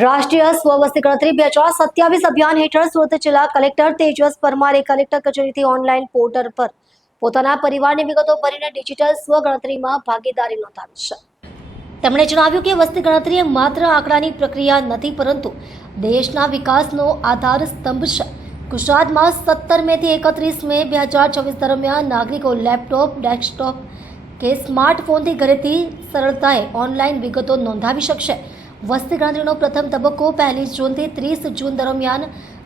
રાષ્ટ્રીય સ્વવસ્તી ગણતરી 2027 અભિયાન હેઠળ સુરત જિલ્લા કલેક્ટર તેજસ પરમારે કલેક્ટર કચેરીથી ઓનલાઈન પોર્ટલ પર પોતાના પરિવારની વિગતો ભરીને ડિજિટલ સ્વગણતરીમાં ભાગીદારી નોંધાવી છે. તેમણે જણાવ્યું કે વસ્તી ગણતરી એ માત્ર આંકડાની પ્રક્રિયા નથી, પરંતુ દેશના વિકાસનો આધાર સ્તંભ છે. ગુજરાતમાં 17 મેથી 31 મે 2024 દરમિયાન નાગરિકો લેપટોપ, ડેસ્કટોપ કે સ્માર્ટફોનથી ઘરેથી સરળતાએ ઓનલાઈન વિગતો નોંધાવી શકશે. વસ્તી ગણતરીનો પ્રથમ તબક્કો 1 જૂનથી 30 જૂન દરમિયાન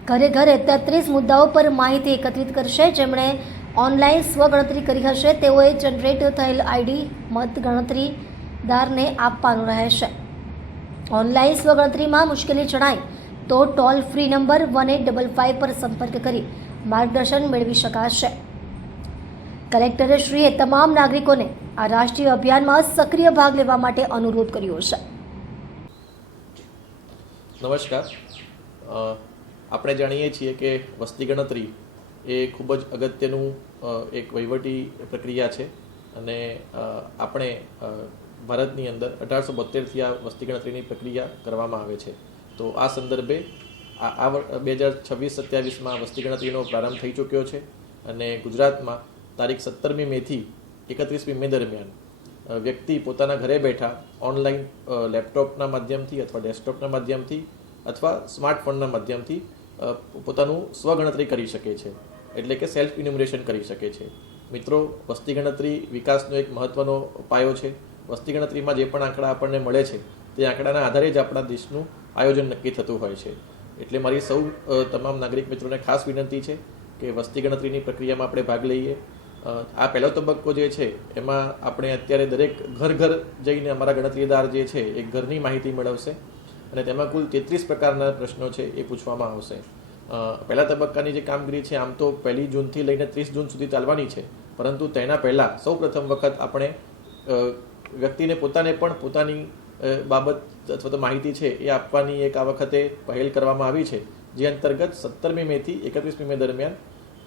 ઘરે ઘરે 33 મુદ્દાઓ પર માહિતી એકત્રિત કરશે. જેમણે ઓનલાઈન સ્વગણતરી કરી હશે તેઓએ જનરેટ થયેલ આઈડી મતગણતરીદારને આપવાનું રહેશે. ઓનલાઈન સ્વગણતરીમાં મુશ્કેલી જણાય તો ટોલ ફ્રી નંબર 1855 પર સંપર્ક કરી માર્ગદર્શન મેળવી શકાશે. કલેક્ટરે શ્રીએ તમામ નાગરિકોને આ રાષ્ટ્રીય અભિયાનમાં સક્રિય ભાગ લેવા માટે અનુરોધ કર્યો છે. નમસ્કાર. આપણે જાણીએ છીએ કે વસ્તી ગણતરી એ ખૂબ જ અગત્યનું એક વહીવટી પ્રક્રિયા છે અને આપણે ભારતની અંદર 1872થી આ વસ્તી ગણતરીની પ્રક્રિયા કરવામાં આવે છે. તો આ સંદર્ભે આ 2026-27માં વસ્તી ગણતરીનો પ્રારંભ થઈ ચૂક્યો છે અને ગુજરાતમાં તારીખ 17મી મેથી 31મી મે દરમિયાન વ્યક્તિ પોતાના ઘરે બેઠા ઓનલાઈન લેપટોપના માધ્યમથી અથવા ડેસ્કટોપના માધ્યમથી અથવા સ્માર્ટફોનના માધ્યમથી પોતાનું સ્વગણતરી કરી શકે છે, એટલે કે સેલ્ફ ઇન્યુમરેશન કરી શકે છે. મિત્રો, વસ્તી ગણતરી વિકાસનો એક મહત્ત્વનો પાયો છે. વસ્તી ગણતરીમાં જે પણ આંકડા આપણને મળે છે તે આંકડાના આધારે જ આપણા દેશનું આયોજન નક્કી થતું હોય છે. એટલે મારી સૌ તમામ નાગરિક મિત્રોને ખાસ વિનંતી છે કે વસ્તી ગણતરીની પ્રક્રિયામાં આપણે ભાગ લઈએ. આ પહેલો તબક્કો જે છે એમાં આપણે અત્યારે દરેક ઘર જઈને અમારા ગણતરીદાર જે છે એ ઘરની માહિતી મેળવશે અને તેમાં કુલ 33 પ્રકારના પ્રશ્નો છે એ પૂછવામાં આવશે. પહેલા તબક્કાની જે કામગીરી છે આમ તો 1 જૂનથી લઈને 30 જૂન સુધી ચાલવાની છે, પરંતુ તેના પહેલાં સૌ પ્રથમ વખત આપણે વ્યક્તિને પોતાને પણ પોતાની બાબત અથવા તો માહિતી છે એ આપવાની એક આ વખતે પહેલ કરવામાં આવી છે, જે અંતર્ગત 17મી મેથી 31મી મે દરમિયાન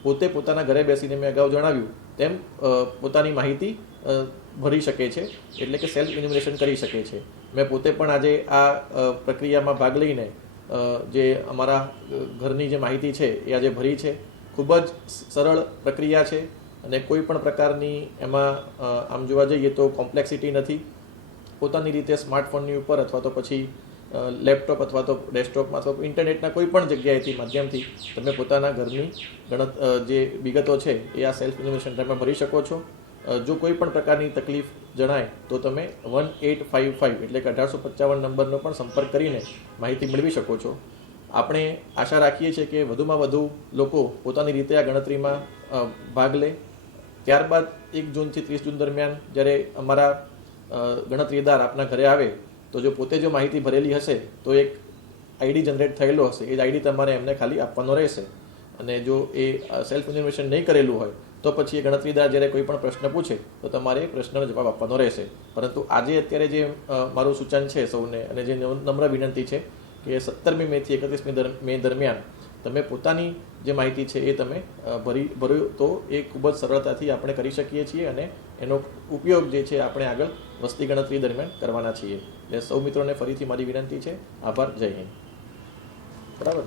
પોતે પોતાના ઘરે બેસીને મેં અગાઉ જણાવ્યું તેમ પોતાની માહિતી ભરી શકે છે, એટલે કે સેલ્ફ ઇન્યુમરેશન કરી શકે છે. મેં પોતે પણ આજે આ પ્રક્રિયામાં ભાગ લઈને જે અમારા ઘરની જે માહિતી છે એ આજે ભરી છે. ખૂબ જ સરળ પ્રક્રિયા છે અને કોઈ પણ પ્રકારની એમાં આમ જોવા જઈએ તો કોમ્પ્લેક્સિટી નથી. પોતાની રીતે સ્માર્ટફોનની ઉપર અથવા તો પછી લેપટોપ અથવા તો ડેસ્કટોપમાં અથવા ઇન્ટરનેટના કોઈ પણ જગ્યાએથી માધ્યમથી તમે પોતાના ઘરની જે વિગતો છે એ આ સેલ્ફ ઇન્યુમરેશન તમે ભરી શકો છો. જો કોઈ પણ પ્રકારની તકલીફ જણાય તો તમે 1855 એટલે કે 1855 નંબરનો પણ સંપર્ક કરીને માહિતી મેળવી શકો છો. આપણે આશા રાખીએ છીએ કે વધુમાં વધુ લોકો પોતાની રીતે આ ગણતરીમાં ભાગ લે. ત્યારબાદ 1 જૂનથી 30 જૂન દરમિયાન જ્યારે અમારા ગણતરીદાર આપના ઘરે આવે તો જો પોતે જો માહિતી ભરેલી હશે તો એક આઈડી જનરેટ થયેલો હશે, એ આઈડી તમારે એમને ખાલી આપવાનો રહેશે. અને જો એ સેલ્ફ ઇન્ફોર્મેશન નહીં કરેલું હોય તો પછી એ ગણતરીદાર જ્યારે કોઈ પણ પ્રશ્ન પૂછે તો તમારે એ પ્રશ્નનો જવાબ આપવાનો રહેશે. પરંતુ આજે અત્યારે જે મારું સૂચન છે સૌને અને જે નમ્ર વિનંતી છે કે 17મી મેથી 31મી મે દરમિયાન તમે પોતાની જે માહિતી છે એ તમે ભર્યું તો એ ખૂબ જ સરળતાથી આપણે કરી શકીએ છીએ અને એનો ઉપયોગ જે છે આપણે આગળ વસ્તી ગણતરી દરમિયાન કરવાના છીએ. એટલે સૌ મિત્રોને ફરીથી મારી વિનંતી છે. આભાર. જય હિન્દ. બરાબર.